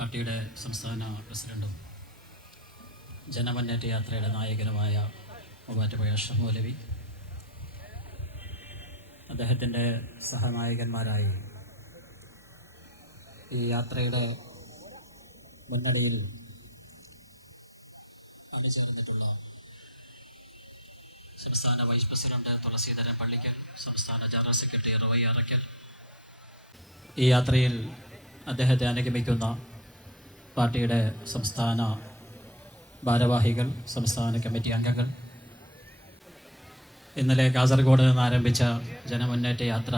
പാർട്ടിയുടെ സംസ്ഥാന പ്രസിഡന്റും ജനമുന്നേറ്റ യാത്രയുടെ നായകനുമായ മൂവാറ്റുപുഴ ഷമോലവി മൗലവി അദ്ദേഹത്തിന്റെ സഹനായകന്മാരായി ഈ യാത്രയുടെ മുന്നണിയിൽ അണിചേർന്നിട്ടുള്ള സംസ്ഥാന വൈസ് പ്രസിഡന്റ് തുളസീധരൻ പള്ളിക്കൽ സംസ്ഥാന ജനറൽ സെക്രട്ടറി റവൈ അറക്കൽ ഈ യാത്രയിൽ അദ്ദേഹത്തെ അനുഗമിക്കുന്ന പാർട്ടിയുടെ സംസ്ഥാന ഭാരവാഹികൾ സംസ്ഥാന കമ്മിറ്റി അംഗങ്ങൾ. ഇന്നലെ കാസർഗോഡ് നിന്ന് ആരംഭിച്ച ജനമുന്നേറ്റ യാത്ര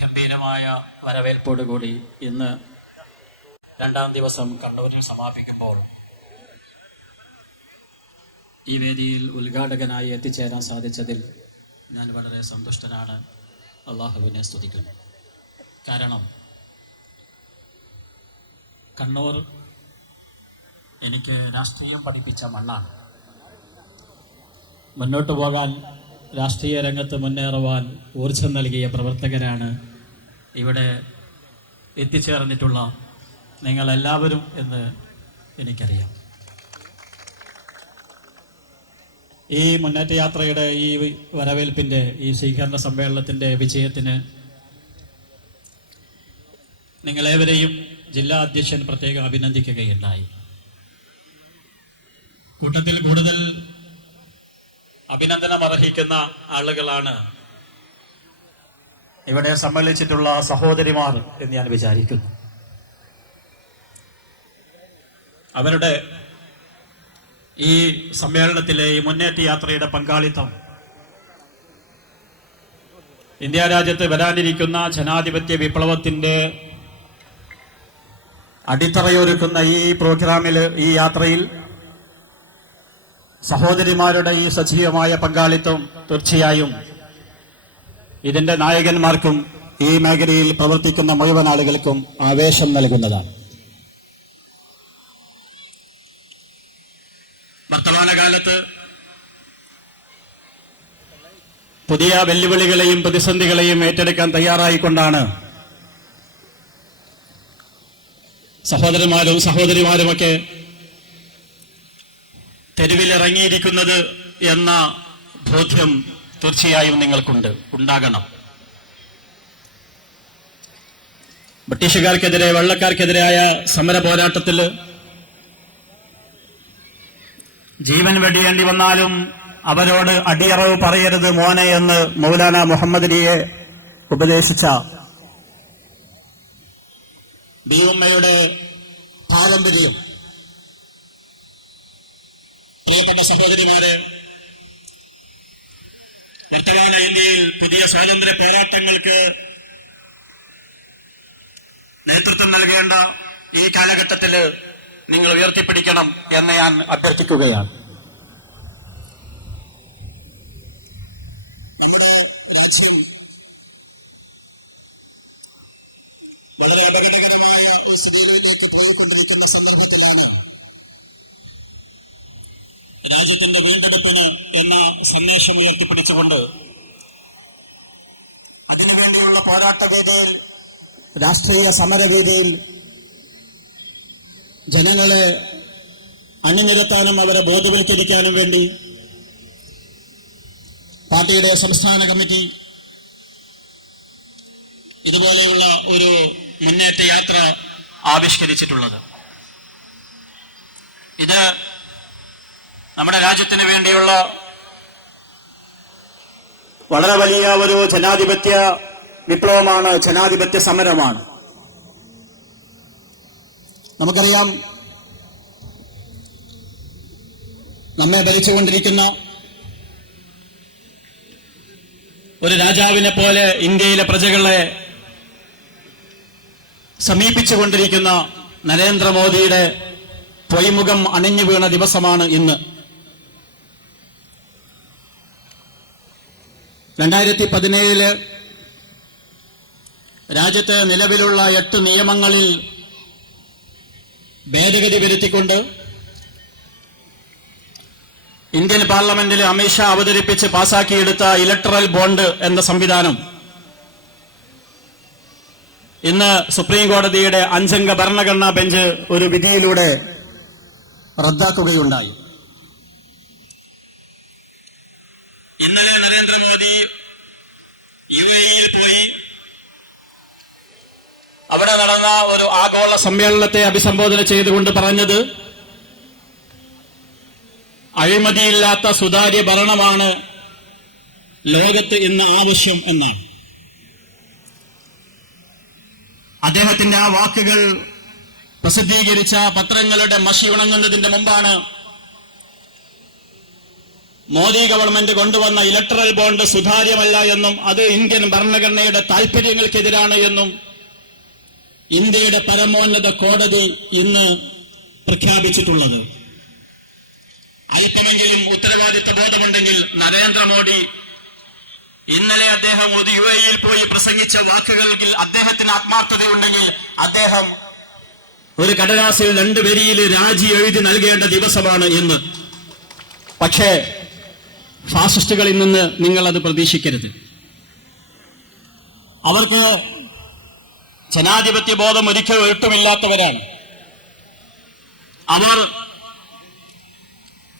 ഗംഭീരമായ വരവേൽപ്പോടുകൂടി ഇന്ന് രണ്ടാം ദിവസം കണ്ണൂരിൽ സമാപിക്കുമ്പോൾ ഈ വേദിയിൽ ഉദ്ഘാടകനായി എത്തിച്ചേരാൻ സാധിച്ചതിൽ ഞാൻ വളരെ സന്തുഷ്ടനാണ്. അള്ളാഹുവിനെ സ്തുതിക്കുന്നു. കാരണം കണ്ണൂർ എനിക്ക് രാഷ്ട്രീയം പഠിപ്പിച്ച മണ്ണാണ്. മുന്നോട്ട് പോകാൻ രാഷ്ട്രീയ രംഗത്ത് മുന്നേറുവാൻ ഊർജം നൽകിയ പ്രവർത്തകരാണ് ഇവിടെ എത്തിച്ചേർന്നിട്ടുള്ള നിങ്ങളെല്ലാവരും എന്ന് എനിക്കറിയാം. ഈ മുന്നേറ്റ യാത്രയുടെ ഈ വരവേൽപ്പിന്റെ ഈ സ്വീകരണ സമ്മേളനത്തിന്റെ വിജയത്തിന് നിങ്ങളേവരെയും ജില്ലാ അധ്യക്ഷൻ പ്രത്യേകം അഭിനന്ദിക്കുകയുണ്ടായി. കൂട്ടത്തിൽ കൂടുതൽ അഭിനന്ദനം അർഹിക്കുന്ന ആളുകളാണ് ഇവിടെ സമ്മേളിച്ചിട്ടുള്ള സഹോദരിമാർ എന്ന് ഞാൻ വിചാരിക്കുന്നു. അവരുടെ ഈ സമ്മേളനത്തിലെ ഈ മുന്നേറ്റ യാത്രയുടെ പങ്കാളിത്തം. ഇന്ത്യ രാജ്യത്ത് വരാനിരിക്കുന്ന ജനാധിപത്യ വിപ്ലവത്തിന്റെ അടിത്തറയൊരുക്കുന്ന ഈ പ്രോഗ്രാമിൽ ഈ യാത്രയിൽ സഹോദരിമാരുടെ ഈ സജീവമായ പങ്കാളിത്തം തീർച്ചയായും ഇതിന്റെ നായകന്മാർക്കും ഈ മേഖലയിൽ പ്രവർത്തിക്കുന്ന മുഴുവൻ ആളുകൾക്കും ആവേശം നൽകുന്നതാണ്. വർത്തമാനകാലത്ത് പുതിയ വെല്ലുവിളികളെയും പ്രതിസന്ധികളെയും ഏറ്റെടുക്കാൻ തയ്യാറായിക്കൊണ്ടാണ് സഹോദരന്മാരും സഹോദരിമാരുമൊക്കെ തെരുവിലിറങ്ങിയിരിക്കുന്നത് എന്ന ബോധ്യം തീർച്ചയായും നിങ്ങൾക്കുണ്ട്. ഉണ്ടാകണം. ബ്രിട്ടീഷുകാർക്കെതിരെ വെള്ളക്കാർക്കെതിരായ സമര പോരാട്ടത്തിൽ ജീവൻ വെടിയേണ്ടി വന്നാലും അവരോട് അടിയറവ് പറയരുത് മോനെ എന്ന് മൗലാന മുഹമ്മദ് അലിയെ ഉപദേശിച്ച ബിയുമ്മയുടെ പാരമ്പര്യം പ്രിയപ്പെട്ട സഹോദരിമാരെ വർത്തമാന ഇന്ത്യയിൽ പുതിയ സ്വാതന്ത്ര്യ പോരാട്ടങ്ങൾക്ക് നേതൃത്വം നൽകേണ്ട ഈ കാലഘട്ടത്തിൽ നിങ്ങൾ ഉയർത്തിപ്പിടിക്കണം എന്ന് ഞാൻ അഭ്യർത്ഥിക്കുകയാണ്. വളരെ അപകടകരമായ ഒരു സ്ഥിതിയിലേക്ക് പോയിക്കൊണ്ടിരിക്കുന്ന സന്ദർഭത്തിലാണ് രാജ്യത്തിന്റെ വീണ്ടെടുപ്പിന് എന്ന സന്ദേശം ഉയർത്തിപ്പിടിച്ചുകൊണ്ട് അതിനുവേണ്ടിയുള്ള പോരാട്ടവേദിയിൽ രാഷ്ട്രീയ സമരവേദിയിൽ ജനങ്ങളെ അണിനിരത്താനും അവരെ ബോധവൽക്കരിക്കാനും വേണ്ടി പാർട്ടിയുടെ സംസ്ഥാന കമ്മിറ്റി ഇതുപോലെയുള്ള ഒരു മുന്നേറ്റ യാത്ര ആവിഷ്കരിച്ചിട്ടുള്ളത്. ഇത് നമ്മുടെ രാജ്യത്തിന് വേണ്ടിയുള്ള വളരെ വലിയ ഒരു ജനാധിപത്യ വിപ്ലവമാണ് ജനാധിപത്യ സമരമാണ്. നമുക്കറിയാം നമ്മെ ഭരിച്ചുകൊണ്ടിരിക്കുന്ന ഒരു രാജാവിനെ പോലെ ഇന്ത്യയിലെ പ്രജകളെ സമീപിച്ചുകൊണ്ടിരിക്കുന്ന നരേന്ദ്രമോദിയുടെ പൊയ്മുഖം അണിഞ്ഞു വീണ ദിവസമാണ് ഇന്ന്. രണ്ടായിരത്തി പതിനേഴിൽ രാജ്യത്തെ നിലവിലുള്ള എട്ട് നിയമങ്ങളിൽ ഭേദഗതി വരുത്തിക്കൊണ്ട് ഇന്ത്യൻ പാർലമെന്റിൽ അമിത്ഷാ അവതരിപ്പിച്ച് പാസാക്കിയെടുത്ത ഇലക്ട്രൽ ബോണ്ട് എന്ന സംവിധാനം ഇന്ന് സുപ്രീം കോടതിയുടെ അഞ്ചംഗ ഭരണഘടനാ ബെഞ്ച് ഒരു വിധിയിലൂടെ റദ്ദാക്കുകയുണ്ടായി. ഇന്നലെ നരേന്ദ്രമോദി യു എയിൽ പോയി. അവിടെ നടന്ന ഒരു ആഗോള സമ്മേളനത്തെ അഭിസംബോധന ചെയ്തുകൊണ്ട് പറഞ്ഞത് അഴിമതിയില്ലാത്ത സുതാര്യ ഭരണമാണ് ലോകത്ത് ഇന്ന് ആവശ്യം എന്നാണ്. അദ്ദേഹത്തിന്റെ ആ വാക്കുകൾ പ്രസിദ്ധീകരിച്ച പത്രങ്ങളുടെ മഷി ഉണങ്ങുന്നതിന്റെ മുമ്പാണ് മോദി ഗവൺമെന്റ് കൊണ്ടുവന്ന ഇലക്ട്രൽ ബോണ്ട് സുതാര്യമല്ല എന്നും അത് ഇന്ത്യൻ ഭരണഘടനയുടെ താൽപര്യങ്ങൾക്കെതിരാണ് എന്നും ഇന്ത്യയുടെ പരമോന്നത കോടതി ഇന്ന് പ്രഖ്യാപിച്ചിട്ടുള്ളത്. അല്പമെങ്കിലും ഉത്തരവാദിത്ത ബോധമുണ്ടെങ്കിൽ നരേന്ദ്രമോദി ഇന്നലെ അദ്ദേഹം ഒരു യു എയിൽ പോയി പ്രസംഗിച്ച വാക്കുകളിൽ അദ്ദേഹത്തിന് ആത്മാർത്ഥതയുണ്ടെങ്കിൽ അദ്ദേഹം ഒരു കടലാസിൽ രണ്ട് വരിയിൽ രാജി എഴുതി നൽകേണ്ട ദിവസമാണ് എന്ന് പക്ഷേ ഫാസിസ്റ്റുകളിൽ നിന്ന് നിങ്ങൾ അത് പ്രതീക്ഷിക്കരുത്. അവർക്ക് ജനാധിപത്യ ബോധം ഒരിക്കലും ഒട്ടുമില്ലാത്തവരാണ്. അവർ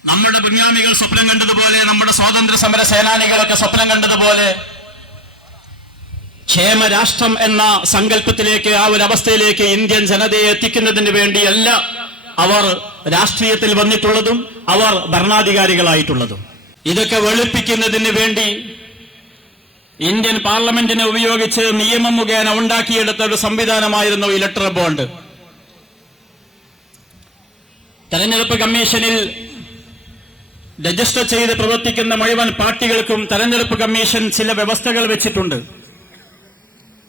നമ്മുടെ ബുഞ്ഞാമികൾ സ്വപ്നം കണ്ടതുപോലെ നമ്മുടെ സ്വാതന്ത്ര്യ സമര സേനാനികളൊക്കെ സ്വപ്നം കണ്ടതുപോലെ ക്ഷേമരാഷ്ട്രം എന്ന സങ്കല്പത്തിലേക്ക് ആ ഒരു അവസ്ഥയിലേക്ക് ഇന്ത്യൻ ജനതയെ എത്തിക്കുന്നതിന് വേണ്ടിയല്ല അവർ രാഷ്ട്രീയത്തിൽ വന്നിട്ടുള്ളതും അവർ ഭരണാധികാരികളായിട്ടുള്ളതും. ഇതൊക്കെ വെളുപ്പിക്കുന്നതിന് വേണ്ടി ഇന്ത്യൻ പാർലമെന്റിനെ ഉപയോഗിച്ച് നിയമം മുഖേന ഉണ്ടാക്കിയെടുത്ത ഒരു സംവിധാനമായിരുന്നു ഇലക്ട്രൽ ബോണ്ട്. തെരഞ്ഞെടുപ്പ് കമ്മീഷനിൽ രജിസ്റ്റർ ചെയ്ത് പ്രവർത്തിക്കുന്ന മുഴുവൻ പാർട്ടികൾക്കും തെരഞ്ഞെടുപ്പ് കമ്മീഷൻ ചില വ്യവസ്ഥകൾ വെച്ചിട്ടുണ്ട്.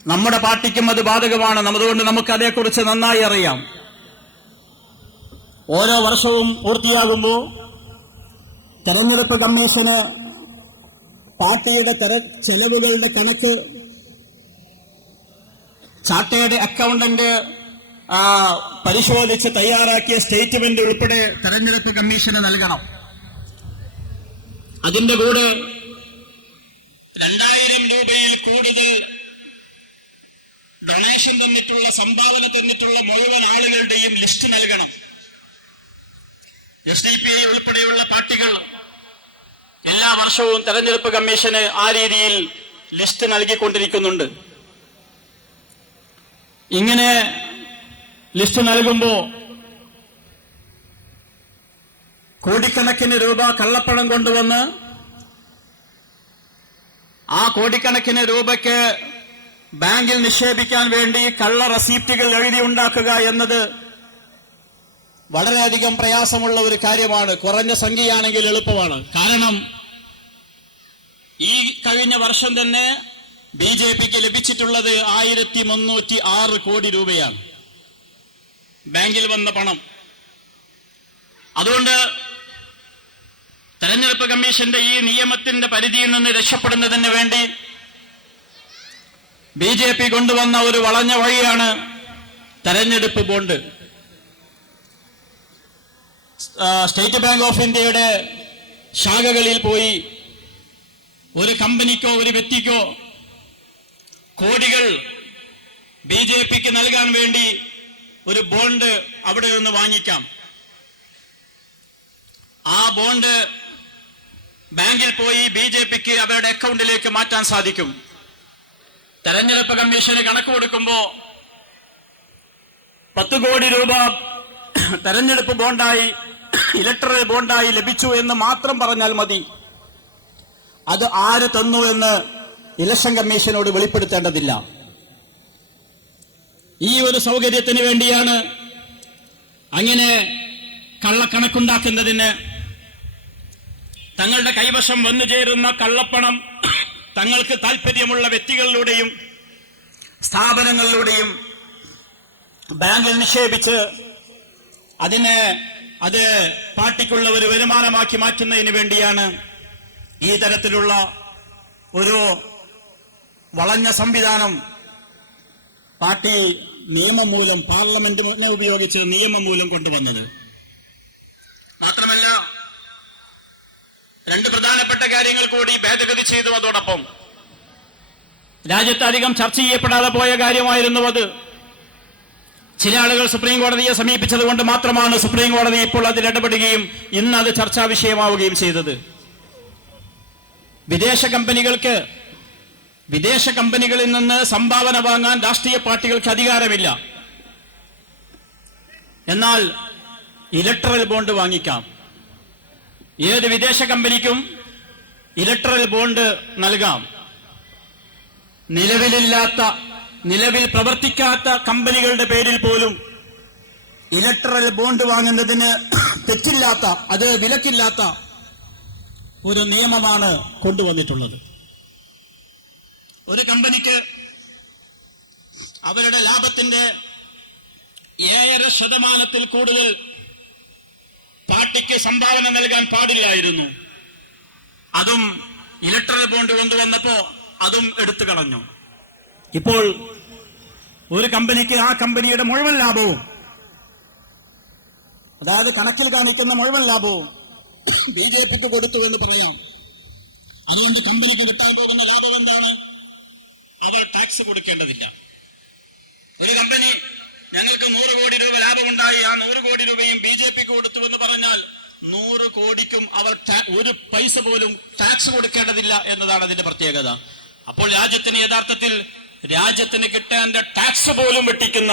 നമ്മുടെ പാർട്ടിക്കും അത് ബാധകമാണ്. അതുകൊണ്ട് നമുക്ക് അതേക്കുറിച്ച് നന്നായി അറിയാം. ഓരോ വർഷവും പൂർത്തിയാകുമ്പോൾ തെരഞ്ഞെടുപ്പ് കമ്മീഷന് പാർട്ടിയുടെ തെര ചെലവുകളുടെ കണക്ക് ചാർട്ടേഡ് അക്കൗണ്ടന്റ് പരിശോധിച്ച് തയ്യാറാക്കിയ സ്റ്റേറ്റ്മെന്റ് ഉൾപ്പെടെ തെരഞ്ഞെടുപ്പ് കമ്മീഷന് നൽകണം. അതിന്റെ കൂടെ രണ്ടായിരം രൂപയിൽ കൂടുതൽ ഡൊണേഷൻ തന്നിട്ടുള്ള സംഭാവന തന്നിട്ടുള്ള മുഴുവൻ ആളുകളുടെയും ലിസ്റ്റ് നൽകണം. എസ് ഡി പി ഐ ഉൾപ്പെടെയുള്ള പാർട്ടികൾ എല്ലാ വർഷവും തെരഞ്ഞെടുപ്പ് കമ്മീഷന് ആ രീതിയിൽ ലിസ്റ്റ് നൽകിക്കൊണ്ടിരിക്കുന്നുണ്ട്. ഇങ്ങനെ ലിസ്റ്റ് നൽകുമ്പോ കോടിക്കണക്കിന് രൂപ കള്ളപ്പണം കൊണ്ടുവന്ന് ആ കോടിക്കണക്കിന് രൂപയ്ക്ക് ബാങ്കിൽ നിക്ഷേപിക്കാൻ വേണ്ടി കള്ള റസീപ്റ്റുകൾ എഴുതി ഉണ്ടാക്കുക എന്നത് വളരെയധികം പ്രയാസമുള്ള ഒരു കാര്യമാണ്. കുറഞ്ഞ സംഖ്യയാണെങ്കിൽ എളുപ്പമാണ്. കാരണം ഈ കഴിഞ്ഞ വർഷം തന്നെ ബി ജെ പിക്ക് ലഭിച്ചിട്ടുള്ളത് ആയിരത്തി മുന്നൂറ്റി ആറ് കോടി രൂപയാണ്. ബാങ്കിൽ വന്ന പണം. അതുകൊണ്ട് തെരഞ്ഞെടുപ്പ് കമ്മീഷന്റെ ഈ നിയമത്തിന്റെ പരിധിയിൽ നിന്ന് രക്ഷപ്പെടുന്നതിന് വേണ്ടി ബി ജെ പി കൊണ്ടുവന്ന ഒരു വളഞ്ഞ വഴിയാണ് തെരഞ്ഞെടുപ്പ് ബോണ്ട്. സ്റ്റേറ്റ് ബാങ്ക് ഓഫ് ഇന്ത്യയുടെ ശാഖകളിൽ പോയി ഒരു കമ്പനിക്കോ ഒരു വ്യക്തിക്കോ കോടികൾ ബി ജെ പിക്ക് നൽകാൻ വേണ്ടി ഒരു ബോണ്ട് അവിടെ നിന്ന് വാങ്ങിക്കാം. ആ ബോണ്ട് ബാങ്കിൽ പോയി ബി ജെ പിക്ക് അവരുടെ അക്കൗണ്ടിലേക്ക് മാറ്റാൻ സാധിക്കും. തെരഞ്ഞെടുപ്പ് കമ്മീഷന് കണക്ക് കൊടുക്കുമ്പോ പത്ത് കോടി രൂപ തെരഞ്ഞെടുപ്പ് ബോണ്ടായി ഇലക്ട്രൽ ബോണ്ടായി ലഭിച്ചു എന്ന് മാത്രം പറഞ്ഞാൽ മതി. അത് ആര് തന്നു എന്ന് ഇലക്ഷൻ കമ്മീഷനോട് വെളിപ്പെടുത്തേണ്ടതില്ല. ഈ ഒരു സൗകര്യത്തിന് വേണ്ടിയാണ് അങ്ങനെ കള്ളക്കണക്കുണ്ടാക്കുന്നതിന് തങ്ങളുടെ കൈവശം വന്നു ചേരുന്ന കള്ളപ്പണം തങ്ങൾക്ക് താല്പര്യമുള്ള വ്യക്തികളിലൂടെയും സ്ഥാപനങ്ങളിലൂടെയും ബാങ്കിൽ നിക്ഷേപിച്ച് അതിനെ അത് പാർട്ടിക്കുള്ള ഒരു വരുമാനമാക്കി മാറ്റുന്നതിന് വേണ്ടിയാണ് ഈ തരത്തിലുള്ള ഒരു വളഞ്ഞ സംവിധാനം പാർട്ടി നിയമം മൂലം പാർലമെന്റിനെ ഉപയോഗിച്ച് നിയമം മൂലം കൊണ്ടുവന്നത്. മാത്രമല്ല രണ്ട് പ്രധാനപ്പെട്ട കാര്യങ്ങൾ കൂടി ഭേദഗതി ചെയ്തു അതോടൊപ്പം. രാജ്യത്ത് അധികം ചർച്ച ചെയ്യപ്പെടാതെ പോയ കാര്യമായിരുന്നു അത്. ചില ആളുകൾ സുപ്രീം കോടതിയെ സമീപിച്ചത് കൊണ്ട് മാത്രമാണ് സുപ്രീം കോടതി ഇപ്പോൾ അതിൽ ഇടപെടുകയും ഇന്ന് അത് ചർച്ചാ വിഷയമാവുകയും ചെയ്തത്. വിദേശ കമ്പനികൾക്ക് വിദേശ കമ്പനികളിൽ നിന്ന് സംഭാവന വാങ്ങാൻ രാഷ്ട്രീയ പാർട്ടികൾക്ക് അധികാരമില്ല. എന്നാൽ ഇലക്ട്രൽ ബോണ്ട് വാങ്ങിക്കാം. ഏത് വിദേശ കമ്പനിക്കും ഇലക്ട്രൽ ബോണ്ട് നൽകാം. നിലവിലില്ലാത്ത നിലവിൽ പ്രവർത്തിക്കാത്ത കമ്പനികളുടെ പേരിൽ പോലും ഇലക്ട്രൽ ബോണ്ട് വാങ്ങുന്നതിന് തെറ്റില്ലാത്ത അത് വിലക്കില്ലാത്ത ഒരു നിയമമാണ് കൊണ്ടുവന്നിട്ടുള്ളത്. ഒരു കമ്പനിക്ക് അവരുടെ ലാഭത്തിന്റെ ഏഴര ശതമാനത്തിൽ കൂടുതൽ പാർട്ടിക്ക് സംഭാവന നൽകാൻ പാടില്ലായിരുന്നു. അതും ഇലക്ട്രൽ ബോണ്ട് കൊണ്ടുവന്നപ്പോ അതും എടുത്തു കളഞ്ഞു. ഇപ്പോൾ ഒരു കമ്പനിക്ക് ആ കമ്പനിയുടെ മുഴുവൻ ലാഭവും അതായത് കണക്കിൽ കാണിക്കുന്ന മുഴുവൻ ലാഭവും ബി ജെ പിക്ക് കൊടുത്തു എന്ന് പറയാം. അതുകൊണ്ട് കമ്പനിക്ക് കിട്ടാൻ പോകുന്ന ലാഭം എന്താണ്? അവർ ടാക്സ് കൊടുക്കേണ്ടതില്ല. ഒരു കമ്പനി ഞങ്ങൾക്ക് നൂറ് കോടി രൂപ ലാഭമുണ്ടായി. ആ നൂറ് കോടി രൂപയും ബി ജെ പിക്ക് കൊടുത്തു എന്ന് പറഞ്ഞാൽ നൂറ് കോടിക്കും അവർ ഒരു പൈസ പോലും ടാക്സ് കൊടുക്കേണ്ടതില്ല എന്നതാണ് അതിന്റെ പ്രത്യേകത. അപ്പോൾ രാജ്യത്തിന് യഥാർത്ഥത്തിൽ രാജ്യത്തിന് കിട്ടേണ്ട ടാക്സ് പോലും വെട്ടിക്കുന്ന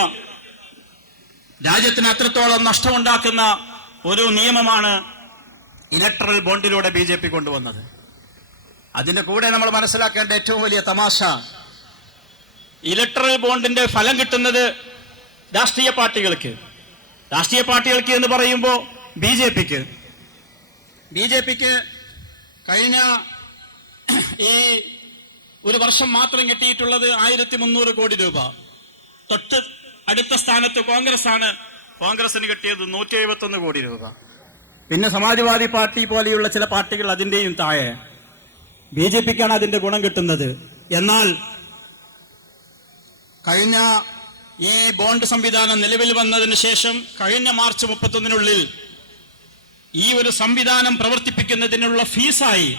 രാജ്യത്തിന് അത്രത്തോളം നഷ്ടമുണ്ടാക്കുന്ന ഒരു നിയമമാണ് ഇലക്ട്രൽ ബോണ്ടിലൂടെ ബി ജെ പി കൊണ്ടുവന്നത്. അതിന്റെ കൂടെ നമ്മൾ മനസ്സിലാക്കേണ്ട ഏറ്റവും വലിയ തമാശ ഇലക്ട്രൽ ബോണ്ടിന്റെ ഫലം കിട്ടുന്നത് രാഷ്ട്രീയ പാർട്ടികൾക്ക്. രാഷ്ട്രീയ പാർട്ടികൾക്ക് എന്ന് പറയുമ്പോൾ ബി ജെ പിക്ക്. ബി ജെ പിക്ക് കഴിഞ്ഞ ഈ ഒരു വർഷം മാത്രം കിട്ടിയിട്ടുള്ളത് ആയിരത്തി മുന്നൂറ് കോടി രൂപ. തൊട്ട് അടുത്ത സ്ഥാനത്ത് കോൺഗ്രസ് ആണ് കോൺഗ്രസിന് കിട്ടിയത് നൂറ്റി എഴുപത്തി കോടി രൂപ. പിന്നെ സമാജ്വാദി പാർട്ടി പോലെയുള്ള ചില പാർട്ടികൾ അതിന്റെയും താഴെ. ബി ജെ പിക്കാണ് അതിന്റെ ഗുണം കിട്ടുന്നത്. എന്നാൽ കഴിഞ്ഞ ഈ ബോണ്ട് സംവിധാനം നിലവിൽ വന്നതിന് ശേഷം കഴിഞ്ഞ മാർച്ച് മുപ്പത്തൊന്നിനുള്ളിൽ ഈ ഒരു സംവിധാനം പ്രവർത്തിപ്പിക്കുന്നതിനുള്ള ഫീസായി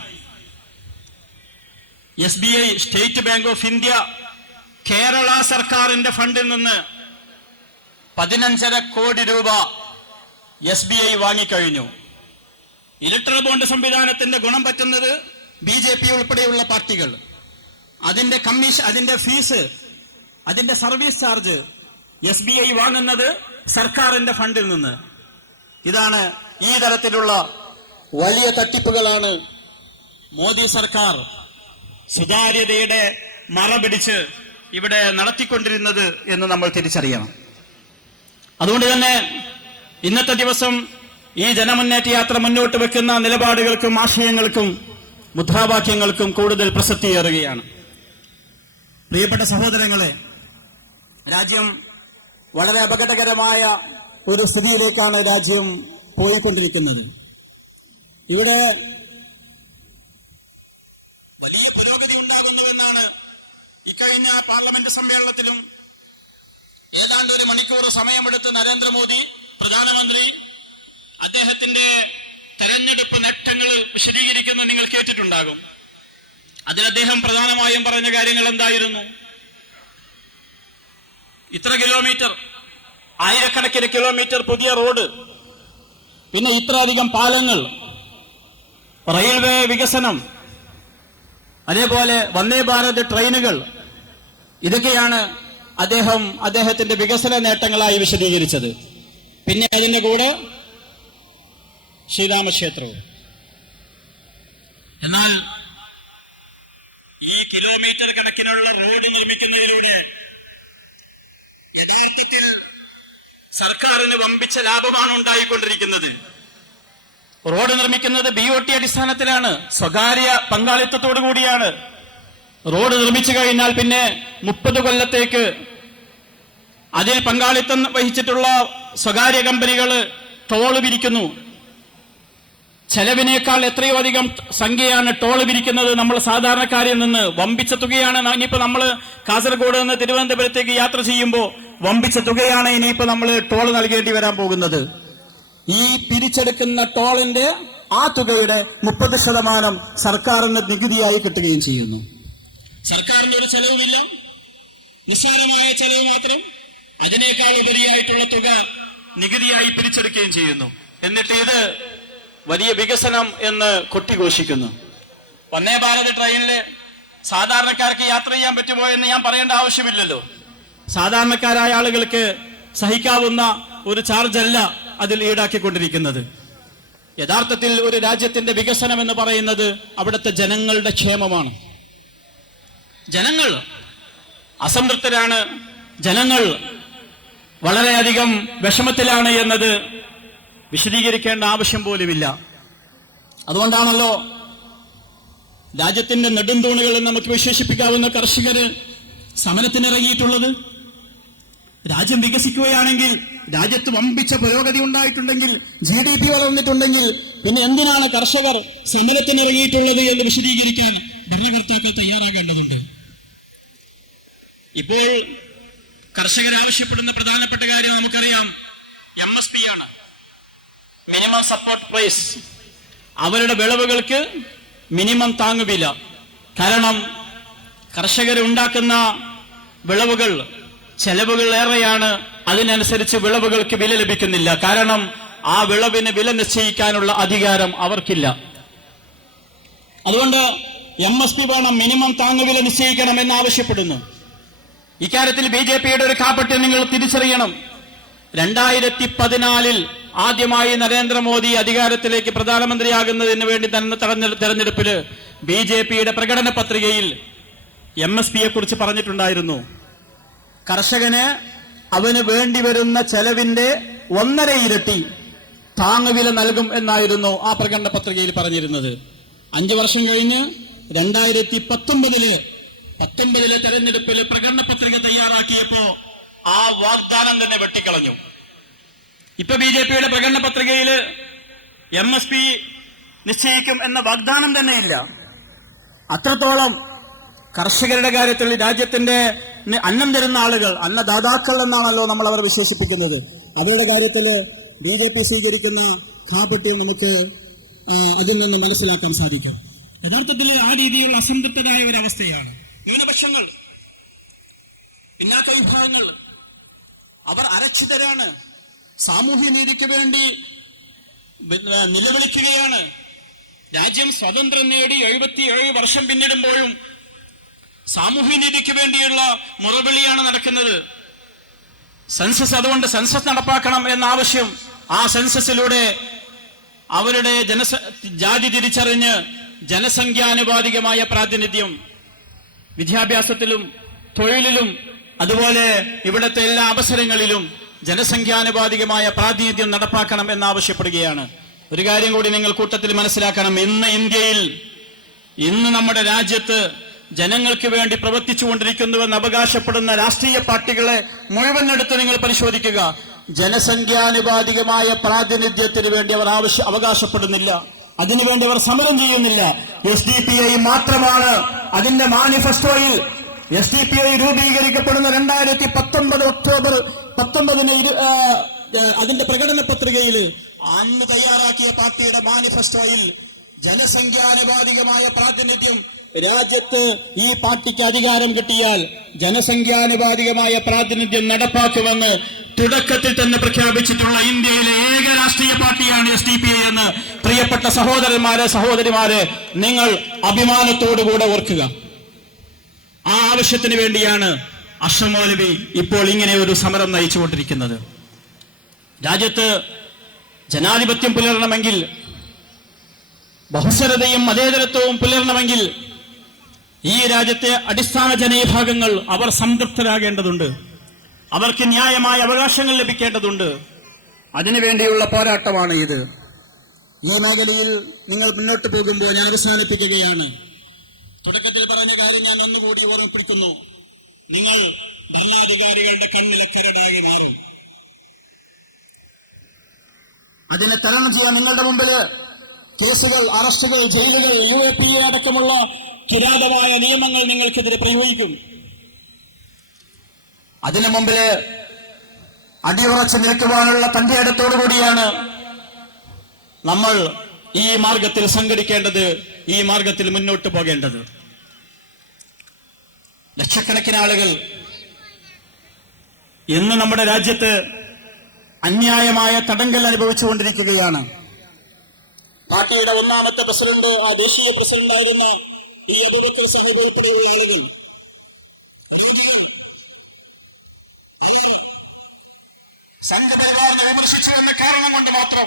S B I state bank of India Kerala സർക്കാരിന്റെ ഫണ്ടിൽ നിന്ന് പതിനഞ്ചര കോടി രൂപ എസ് ബി ഐ വാങ്ങിക്കഴിഞ്ഞു. ഇലക്ട്രൽ ബോണ്ട് സംവിധാനത്തിന്റെ ഗുണം പറ്റുന്നത് ബി ജെ പി ഉൾപ്പെടെയുള്ള പാർട്ടികൾ. അതിന്റെ കമ്മീഷൻ അതിന്റെ ഫീസ് അതിന്റെ service charge S B I വാങ്ങുന്നത് സർക്കാരിന്റെ ഫണ്ടിൽ നിന്ന്. ഇതാണ് ഈ തരത്തിലുള്ള വലിയ തട്ടിപ്പുകളാണ് മോദി സർക്കാർ സുതാര്യതയുടെ മറ പിടിച്ച് ഇവിടെ നടത്തിക്കൊണ്ടിരുന്നത് എന്ന് നമ്മൾ തിരിച്ചറിയണം. അതുകൊണ്ട് തന്നെ ഇന്നത്തെ ദിവസം ഈ ജനമുന്നേറ്റ യാത്ര മുന്നോട്ട് വെക്കുന്ന നിലപാടുകൾക്കും ആശയങ്ങൾക്കും മുദ്രാവാക്യങ്ങൾക്കും കൂടുതൽ പ്രസക്തിയേറുകയാണ്. പ്രിയപ്പെട്ട സഹോദരങ്ങളെ രാജ്യം വളരെ അപകടകരമായ ഒരു സ്ഥിതിയിലേക്കാണ് രാജ്യം പോയിക്കൊണ്ടിരിക്കുന്നത്. ഇവിടെ വലിയ പുരോഗതി ഉണ്ടാകുന്നുവെന്നാണ് ഇക്കഴിഞ്ഞ പാർലമെന്റ് സമ്മേളനത്തിലും ഏതാണ്ട് ഒരു മണിക്കൂർ സമയമെടുത്ത് നരേന്ദ്രമോദി പ്രധാനമന്ത്രി അദ്ദേഹത്തിന്റെ തെരഞ്ഞെടുപ്പ് നേട്ടങ്ങൾ വിശദീകരിക്കുന്നത് നിങ്ങൾ കേട്ടിട്ടുണ്ടാകും. അതിൽ അദ്ദേഹം പ്രധാനമായും പറഞ്ഞ കാര്യങ്ങൾ എന്തായിരുന്നു? ഇത്ര കിലോമീറ്റർ? ആയിരക്കണക്കിന് കിലോമീറ്റർ പുതിയ റോഡ്. പിന്നെ ഇത്രയധികം പാലങ്ങൾ. റെയിൽവേ വികസനം. അതേപോലെ വന്ദേ ഭാരത് ട്രെയിനുകൾ. ഇതൊക്കെയാണ് അദ്ദേഹം അദ്ദേഹത്തിന്റെ വികസന നേട്ടങ്ങളായി വിശദീകരിച്ചത്. പിന്നെ അതിന്റെ കൂടെ ശ്രീരാമക്ഷേത്രവും. എന്നാൽ ഈ കിലോമീറ്റർ കണക്കിനുള്ള റോഡ് നിർമ്മിക്കുന്നതിലൂടെ യഥാർത്ഥത്തിൽ സർക്കാരിന് വമ്പിച്ച ലാഭമാണ് ഉണ്ടായിക്കൊണ്ടിരിക്കുന്നത്. റോഡ് നിർമ്മിക്കുന്നത് ബി ഒ ടി അടിസ്ഥാനത്തിലാണ്. സ്വകാര്യ പങ്കാളിത്തത്തോടു കൂടിയാണ്. റോഡ് നിർമ്മിച്ചു കഴിഞ്ഞാൽ പിന്നെ മുപ്പത് കൊല്ലത്തേക്ക് അതിൽ പങ്കാളിത്തം വഹിച്ചിട്ടുള്ള സ്വകാര്യ കമ്പനികൾ ടോൾ പിരിക്കുന്നു ചെലവിനേക്കാൾ എത്രയോ അധികം സംഖ്യയാണ് ടോൾ പിരിക്കുന്നത് നമ്മൾ സാധാരണക്കാരിൽ നിന്ന് വമ്പിച്ച തുകയാണ്. ഇനിയിപ്പോൾ നമ്മൾ കാസർഗോഡ് നിന്ന് തിരുവനന്തപുരത്തേക്ക് യാത്ര ചെയ്യുമ്പോൾ വമ്പിച്ച തുകയാണ് ഇനിയിപ്പോ നമ്മൾ ടോൾ നൽകേണ്ടി വരാൻ പോകുന്നത്. ഈ പിരിച്ചെടുക്കുന്ന ടോളിന്റെ ആ തുകയുടെ മുപ്പത് ശതമാനം സർക്കാരിന് നികുതിയായി കിട്ടുകയും ചെയ്യുന്നു. സർക്കാരിന് ഒരു ചെലവുമില്ല. നിസ്സാരമായ ചെലവ് മാത്രം അതിനേക്കാൾ ഉപരിയായിട്ടുള്ള തുക നികുതിയായി പിരിച്ചെടുക്കുകയും ചെയ്യുന്നു. എന്നിട്ട് ഇത് വലിയ വികസനം എന്ന് കൊട്ടിഘോഷിക്കുന്നു. വന്നേ ഭാരത് ട്രെയിനിൽ സാധാരണക്കാർക്ക് യാത്ര ചെയ്യാൻ പറ്റുമോ എന്ന് ഞാൻ പറയേണ്ട ആവശ്യമില്ലല്ലോ. സാധാരണക്കാരായ ആളുകൾക്ക് സഹിക്കാവുന്ന ഒരു ചാർജ് അല്ല അതിൽ ഈടാക്കിക്കൊണ്ടിരിക്കുന്നത്. യഥാർത്ഥത്തിൽ ഒരു രാജ്യത്തിന്റെ വികസനം എന്ന് പറയുന്നത് അവിടുത്തെ ജനങ്ങളുടെ ക്ഷേമമാണ്. ജനങ്ങൾ അസംതൃപ്തരാണ്. ജനങ്ങൾ വളരെയധികം വിഷമത്തിലാണ് എന്നത് വിശദീകരിക്കേണ്ട ആവശ്യം പോലുമില്ല. അതുകൊണ്ടാണല്ലോ രാജ്യത്തിന്റെ നെടുന്തൂണുകൾ നമുക്ക് വിശേഷിപ്പിക്കാവുന്ന കർഷകര് സമരത്തിനിറങ്ങിയിട്ടുള്ളത്. രാജ്യം വികസിക്കുകയാണെങ്കിൽ രാജ്യത്ത് വമ്പിച്ച പുരോഗതി ഉണ്ടായിട്ടുണ്ടെങ്കിൽ ജി ഡി പി വളർന്നിട്ടുണ്ടെങ്കിൽ പിന്നെ എന്തിനാണ് കർഷകർ സമരത്തിനിറങ്ങിയിട്ടുള്ളത് എന്ന് വിശദീകരിക്കാൻ ഭരണകർത്താക്കൾ തയ്യാറാകേണ്ടതുണ്ട്? ഇപ്പോൾ കർഷകർ ആവശ്യപ്പെടുന്ന പ്രധാനപ്പെട്ട കാര്യം നമുക്കറിയാം. എം എസ് പി ആണ്. മിനിമം സപ്പോർട്ട് പ്രൈസ് അവരുടെ വിളവുകൾക്ക് മിനിമം താങ്ങുവില. കാരണം കർഷകർ ഉണ്ടാക്കുന്ന വിളവുകൾ ചെലവുകൾ ഏറെയാണ് അതിനനുസരിച്ച് വിളവുകൾക്ക് വില ലഭിക്കുന്നില്ല. കാരണം ആ വിളവിന് വില നിശ്ചയിക്കാനുള്ള അധികാരം അവർക്കില്ല. അതുകൊണ്ട് എം എസ് പി വേണം മിനിമം താങ്ങുവില നിശ്ചയിക്കണം എന്ന് ആവശ്യപ്പെടുന്നു. ഇക്കാര്യത്തിൽ ബി ജെ പിയുടെ ഒരു കാപ്പറ്റ് നിങ്ങൾ തിരിച്ചറിയണം. രണ്ടായിരത്തി പതിനാലിൽ ആദ്യമായി നരേന്ദ്രമോദി അധികാരത്തിലേക്ക് പ്രധാനമന്ത്രിയാകുന്നതിന് വേണ്ടി തന്നെ തെരഞ്ഞെടുപ്പിൽ ബി ജെ പിയുടെ പ്രകടന പത്രികയിൽ എം എസ് പിയെ കുറിച്ച് പറഞ്ഞിട്ടുണ്ടായിരുന്നു. കർഷകന് അവന് വേണ്ടി വരുന്ന ചെലവിന്റെ ഒന്നര ഇരട്ടി താങ്ങുവില നൽകും എന്നായിരുന്നു ആ പ്രകടന പത്രികയിൽ പറഞ്ഞിരുന്നത്. അഞ്ചു വർഷം കഴിഞ്ഞ് രണ്ടായിരത്തി പത്തൊമ്പതിൽ പത്തൊമ്പതിലെ തെരഞ്ഞെടുപ്പിൽ പ്രകടന പത്രിക തയ്യാറാക്കിയപ്പോ ആ വാഗ്ദാനം തന്നെ വെട്ടിക്കളഞ്ഞു. ഇപ്പൊ ബി ജെ പിയുടെ പ്രകടന പത്രികയിൽ എം എസ് പി നിശ്ചയിക്കും എന്ന വാഗ്ദാനം തന്നെ ഇല്ല അത്രത്തോളം കർഷകരുടെ കാര്യത്തിൽ രാജ്യത്തിന്റെ അന്നം തരുന്ന ആളുകൾ അന്നദാതാക്കൾ എന്നാണല്ലോ നമ്മൾ അവർ വിശേഷിപ്പിക്കുന്നത്. അവരുടെ കാര്യത്തിൽ ബി ജെ പി സ്വീകരിക്കുന്ന കാപട്യം നമുക്ക് അതിൽ നിന്ന് മനസ്സിലാക്കാൻ സാധിക്കും. യഥാർത്ഥത്തിൽ ആ രീതിയിലുള്ള അസംതൃപ്തരായ അവസ്ഥയാണ് ന്യൂനപക്ഷങ്ങൾ പിന്നാക്ക വിഭാഗങ്ങൾ അവർ അരക്ഷിതരാണ് സാമൂഹ്യ നീതിക്ക് വേണ്ടി നിലവിളിക്കുകയാണ്. രാജ്യം സ്വാതന്ത്ര്യം നേടി എഴുപത്തിയേഴ് വർഷം പിന്നിടുമ്പോഴും സാമൂഹ്യ നീതിക്ക് വേണ്ടിയുള്ള മുറവിളിയാണ് നടക്കുന്നത്. സെൻസസ് അതുകൊണ്ട് സെൻസസ് നടപ്പാക്കണം എന്ന ആവശ്യം ആ സെൻസസിലൂടെ അവരുടെ ജനസ ജാതി തിരിച്ചറിഞ്ഞ് ജനസംഖ്യാനുപാതികമായ പ്രാതിനിധ്യം വിദ്യാഭ്യാസത്തിലും തൊഴിലിലും അതുപോലെ ഇവിടുത്തെ എല്ലാ അവസരങ്ങളിലും ജനസംഖ്യാനുപാതികമായ പ്രാതിനിധ്യം നടപ്പാക്കണം എന്നാവശ്യപ്പെടുകയാണ് ഒരു കാര്യം കൂടി നിങ്ങൾ കൂട്ടത്തിൽ മനസ്സിലാക്കണം. ഇന്ന് ഇന്ത്യയിൽ ഇന്ന് നമ്മുടെ രാജ്യത്ത് ജനങ്ങൾക്ക് വേണ്ടി പ്രവർത്തിച്ചുകൊണ്ടിരിക്കുന്നുവെന്ന് അവകാശപ്പെടുന്ന രാഷ്ട്രീയ പാർട്ടികളെ മുഴുവൻ എടുത്ത് നിങ്ങൾ പരിശോധിക്കുക. ജനസംഖ്യാനുപാതികമായ പ്രാതിനിധ്യത്തിന് വേണ്ടി അവർ ആവശ്യ അവകാശപ്പെടുന്നില്ല. അതിനുവേണ്ടി അവർ സമരം ചെയ്യുന്നില്ല. എസ് ഡി പി ഐ മാത്രമാണ്. അതിന്റെ മാനിഫെസ്റ്റോയിൽ എസ് ഡി പി ഐ രൂപീകരിക്കപ്പെടുന്ന രണ്ടായിരത്തി പത്തൊമ്പത് ഒക്ടോബർ പത്തൊമ്പതിന് അതിന്റെ പ്രകടന പത്രികയിൽ അന്ന് തയ്യാറാക്കിയ പാർട്ടിയുടെ മാനിഫെസ്റ്റോയിൽ ജനസംഖ്യാനുപാതികമായ പ്രാതിനിധ്യം രാജ്യത്ത് ഈ പാർട്ടിക്ക് അധികാരം കിട്ടിയാൽ ജനസംഖ്യാനുപാതികമായ പ്രാതിനിധ്യം നടപ്പാക്കുമെന്ന് തുടക്കത്തിൽ തന്നെ പ്രഖ്യാപിച്ചിട്ടുള്ള ഇന്ത്യയിലെ ഏക രാഷ്ട്രീയ പാർട്ടിയാണ് എസ് ഡി പി ഐ എന്ന് പ്രിയപ്പെട്ട സഹോദരന്മാരെ സഹോദരിമാരെ നിങ്ങൾ അഭിമാനത്തോടുകൂടെ ഓർക്കുക. ആ ആവശ്യത്തിന് വേണ്ടിയാണ് അഷമൗലവി ഇപ്പോൾ ഇങ്ങനെ ഒരു സമരം നയിച്ചുകൊണ്ടിരിക്കുന്നത്. രാജ്യത്ത് ജനാധിപത്യം പുലരണമെങ്കിൽ ബഹുസ്വരതയും മതേതരത്വവും പുലരണമെങ്കിൽ ഈ രാജ്യത്തെ അടിസ്ഥാന ജനവിഭാഗങ്ങൾ അവർ സംതൃപ്തരാകേണ്ടതുണ്ട്. അവർക്ക് ന്യായമായ അവകാശങ്ങൾ ലഭിക്കേണ്ടതുണ്ട്. അതിനുവേണ്ടിയുള്ള പോരാട്ടമാണ് ഇത്. ഈ മേഖലയിൽ നിങ്ങൾ മുന്നോട്ട് പോകുമ്പോൾ ഞാൻ അവസാനിപ്പിക്കുകയാണ്. തുടക്കത്തിൽ പറഞ്ഞ കാര്യം ഞാൻ ഒന്നുകൂടി ഓർമ്മപ്പെടുത്തുന്നു. നിങ്ങൾ ഭരണാധികാരികളുടെ കണ്ണിലെ കരടായി മാറും. അതിനെ തരണം ചെയ്യാൻ നിങ്ങളുടെ മുമ്പിൽ കേസുകൾ അറസ്റ്റുകൾ ജയിലുകൾ യു എ പി എ അടക്കമുള്ള കിരാതമായ നിയമങ്ങൾ നിങ്ങൾക്കെതിരെ പ്രയോഗിക്കും. അതിനു മുമ്പിൽ അടിയുറച്ച് നിൽക്കുവാനുള്ള തന്റെ ഇടത്തോടു കൂടിയാണ് നമ്മൾ ഈ മാർഗത്തിൽ സംഘടിക്കേണ്ടത് ഈ മാർഗത്തിൽ മുന്നോട്ട് പോകേണ്ടത്. ലക്ഷക്കണക്കിന് ആളുകൾ ഇന്ന് നമ്മുടെ രാജ്യത്ത് അന്യായമായ തടങ്കൽ അനുഭവിച്ചുകൊണ്ടിരിക്കുകയാണ് പാർട്ടിയുടെ ഒന്നാമത്തെ പ്രസിഡന്റ് ആ ദേശീയ പ്രസിഡന്റായിരുന്ന ഈ അബൂബക്കർ സാഹിബ് ഉൾപ്പെടെയുള്ള ആളുകൾ കാരണം കൊണ്ട് മാത്രം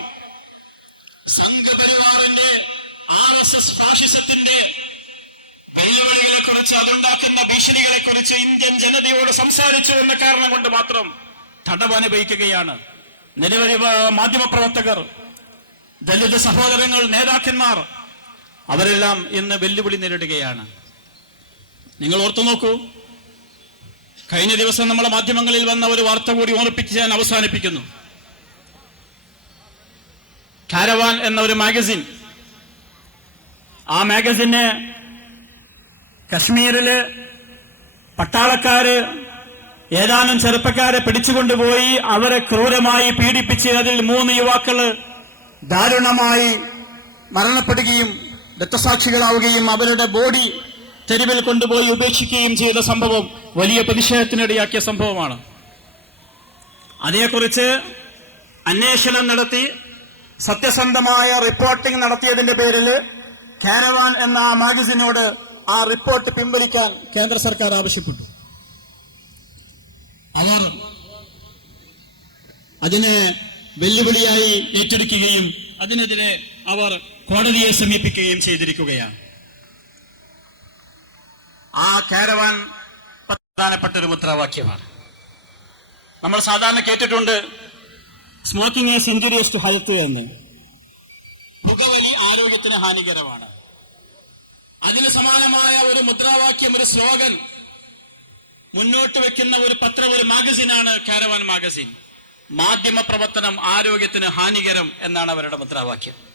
ഇന്ത്യൻ ജനതയോട് കാരണം കൊണ്ട് മാത്രം തടവനുഭവിക്കുകയാണ് നിരവധി മാധ്യമ മാധ്യമപ്രവർത്തകർ ദലിത് സഹോദരങ്ങൾ നേതാക്കന്മാർ അവരെല്ലാം ഇന്ന് വെല്ലുവിളി നേരിടുകയാണ്. നിങ്ങൾ ഓർത്തു നോക്കൂ കഴിഞ്ഞ ദിവസം നമ്മളെ മാധ്യമങ്ങളിൽ വന്ന ഒരു വാർത്ത കൂടി ഓർപ്പിച്ച് ഞാൻ അവസാനിപ്പിക്കുന്നു. കാരവാൻ എന്ന ഒരു മാഗസിൻ ആ മാഗസിന് കശ്മീരിൽ പട്ടാളക്കാര് ഏതാനും ചെറുപ്പക്കാരെ പിടിച്ചുകൊണ്ടുപോയി അവരെ ക്രൂരമായി പീഡിപ്പിച്ച് അതിൽ മൂന്ന് യുവാക്കൾ ദാരുണമായി മരണപ്പെടുകയും രക്തസാക്ഷികളാവുകയും അവരുടെ ബോഡി തെരുവിൽ കൊണ്ടുപോയി ഉപേക്ഷിക്കുകയും ചെയ്ത സംഭവം വലിയ പ്രതിഷേധത്തിനിടയാക്കിയ സംഭവമാണ്. അതേക്കുറിച്ച് അന്വേഷണം നടത്തി സത്യസന്ധമായ റിപ്പോർട്ടിംഗ് നടത്തിയതിന്റെ പേരിൽ കാരവാൻ എന്ന ആ മാഗസിനോട് ആ റിപ്പോർട്ട് പിൻവലിക്കാൻ കേന്ദ്ര സർക്കാർ ആവശ്യപ്പെട്ടു. അവർ അതിനെ വെല്ലുവിളിയായി ഏറ്റെടുക്കുകയും അതിനെതിരെ അവർ കോടതിയെ സമീപിക്കുകയും ചെയ്തിരിക്കുകയാണ്. ആ കാരവാൻ പ്രധാനപ്പെട്ട ഒരു മുദ്രാവാക്യമാണ്. നമ്മൾ സാധാരണ കേട്ടിട്ടുണ്ട് smoking is injurious to health എന്ന്. പുകവലി ആരോഗ്യത്തിന് ഹാനികരമാണ്. അതിന് സമാനമായ ഒരു മുദ്രാവാക്യം ഒരു സ്ലോഗൻ മുന്നോട്ട് വെക്കുന്ന ഒരു പത്രം ഒരു മാഗസിനാണ് കാരവാൻ മാഗസിൻ. മാധ്യമ പ്രവർത്തനം ആരോഗ്യത്തിന് ഹാനികരം എന്നാണ് അവരുടെ മുദ്രാവാക്യം.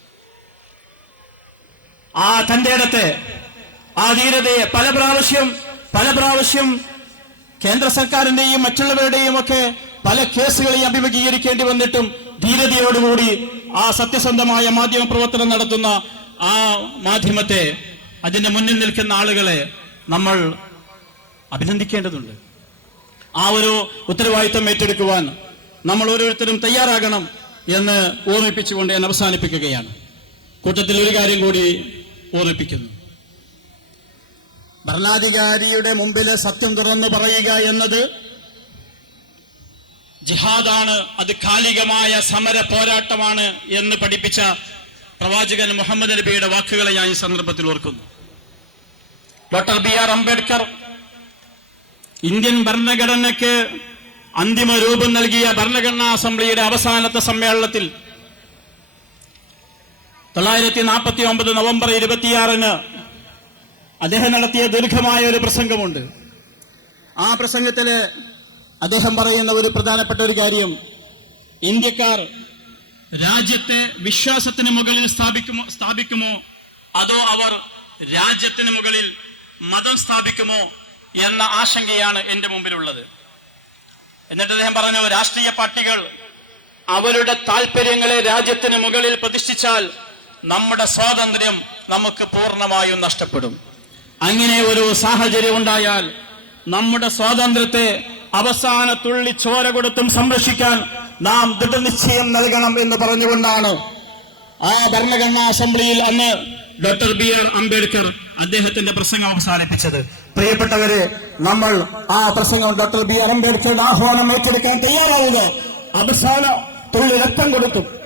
ആ തന്റെ ഇടത്തെ ആ ധീരതയെ പല പ്രാവശ്യം പല പ്രാവശ്യം കേന്ദ്ര സർക്കാരിന്റെയും മറ്റുള്ളവരുടെയും ഒക്കെ പല കേസുകളെയും അഭിമുഖീകരിക്കേണ്ടി വന്നിട്ടും ധീരതയോടുകൂടി ആ സത്യസന്ധമായ മാധ്യമ പ്രവർത്തനം നടത്തുന്ന ആ മാധ്യമത്തെ അതിന്റെ മുന്നിൽ നിൽക്കുന്ന ആളുകളെ നമ്മൾ അഭിനന്ദിക്കേണ്ടതുണ്ട്. ആ ഒരു ഉത്തരവാദിത്തം ഏറ്റെടുക്കുവാൻ നമ്മൾ ഓരോരുത്തരും തയ്യാറാകണം എന്ന് ഓർമ്മിപ്പിച്ചുകൊണ്ട് ഞാൻ അവസാനിപ്പിക്കുകയാണ്. കൂട്ടത്തിൽ ഒരു കാര്യം കൂടി ഓർമ്മിപ്പിക്കുന്നു ഭരണാധികാരിയുടെ മുമ്പിൽ സത്യം തുറന്നു പറയുക എന്നത് ജിഹാദാണ് അത് കാലികമായ സമര പോരാട്ടമാണ് എന്ന് പഠിപ്പിച്ച പ്രവാചകൻ മുഹമ്മദ് നബിയുടെ വാക്കുകളെ ഞാൻ ഈ സന്ദർഭത്തിൽ ഓർക്കുന്നു. Doctor B R Ambedkar Indian ഭരണഘടനയ്ക്ക് അന്തിമ രൂപം നൽകിയ ഭരണഘടനാ അസംബ്ലിയുടെ അവസാനത്തെ സമ്മേളനത്തിൽ തൊള്ളായിരത്തി നാൽപ്പത്തി ഒമ്പത് നവംബർ ഇരുപത്തിയാറിന് അദ്ദേഹം നടത്തിയ ദീർഘമായ ഒരു പ്രസംഗമുണ്ട്. ആ പ്രസംഗത്തിൽ അദ്ദേഹം പറയുന്ന ഒരു പ്രധാനപ്പെട്ട ഒരു കാര്യം. ഇന്ത്യക്കാർ രാജ്യത്തെ വിശ്വാസത്തിന് മുകളിൽ സ്ഥാപിക്കുമോ സ്ഥാപിക്കുമോ? അതോ അവർ രാജ്യത്തിന് മുകളിൽ മതം സ്ഥാപിക്കുമോ എന്ന ആശങ്കയാണ് എന്റെ മുമ്പിലുള്ളത്. എന്നിട്ട് അദ്ദേഹം പറഞ്ഞു രാഷ്ട്രീയ പാർട്ടികൾ അവരുടെ താല്പര്യങ്ങളെ രാജ്യത്തിന് മുകളിൽ പ്രതിഷ്ഠിച്ചാൽ നമ്മുടെ സ്വാതന്ത്ര്യം നമുക്ക് പൂർണമായും നഷ്ടപ്പെടും. അങ്ങനെ ഒരു സാഹചര്യം ഉണ്ടായാൽ നമ്മുടെ സ്വാതന്ത്ര്യത്തെ അവസാന തുള്ളി ചോര കൊടുത്തും സംരക്ഷിക്കാൻ നാം ദൃഢനിശ്ചയം നൽകണം എന്ന് പറഞ്ഞുകൊണ്ടാണ് ആ ഭരണഘടനാ അസംബ്ലിയിൽ അന്ന് ഡോക്ടർ ബി ആർ അംബേദ്കർ അദ്ദേഹത്തിന്റെ പ്രസംഗം അവസാനിപ്പിച്ചത്. പ്രിയപ്പെട്ടവരെ നമ്മൾ ആ പ്രസംഗം ഡോക്ടർ ബി ആർ അംബേദ്കറുടെ ആഹ്വാനം ഏറ്റെടുക്കാൻ തയ്യാറാവുക അവസാന തുള്ളി രക്തം കൊടുത്തു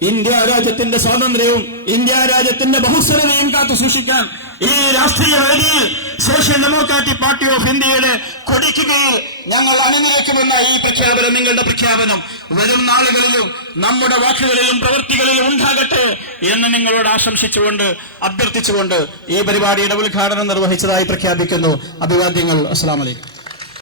ഇന്ത്യ രാജ്യത്തിന്റെ സ്വാതന്ത്ര്യവും ഇന്ത്യ രാജ്യത്തിന്റെ ബഹുസ്വരതയും കാത്തു സൂക്ഷിക്കാൻ ഈ രാഷ്ട്രീയ വേദിയിൽ സോഷ്യൽ ഡെമോക്രാറ്റിക് പാർട്ടി ഓഫ് ഇന്ത്യയുടെ കൊടിക്കുകയിൽ ഞങ്ങൾ അണിനിരക്കുമെന്ന ഈ പ്രഖ്യാപനം നിങ്ങളുടെ പ്രഖ്യാപനം വരും നാളുകളിലും നമ്മുടെ വാക്കുകളിലും പ്രവൃത്തികളിലും ഉണ്ടാകട്ടെ എന്ന് നിങ്ങളോട് ആശംസിച്ചുകൊണ്ട് അഭ്യർത്ഥിച്ചുകൊണ്ട് ഈ പരിപാടിയുടെ ഉദ്ഘാടനം നിർവഹിച്ചതായി പ്രഖ്യാപിക്കുന്നു. അഭിവാദ്യങ്ങൾ. അസ്സാം വലൈക്കും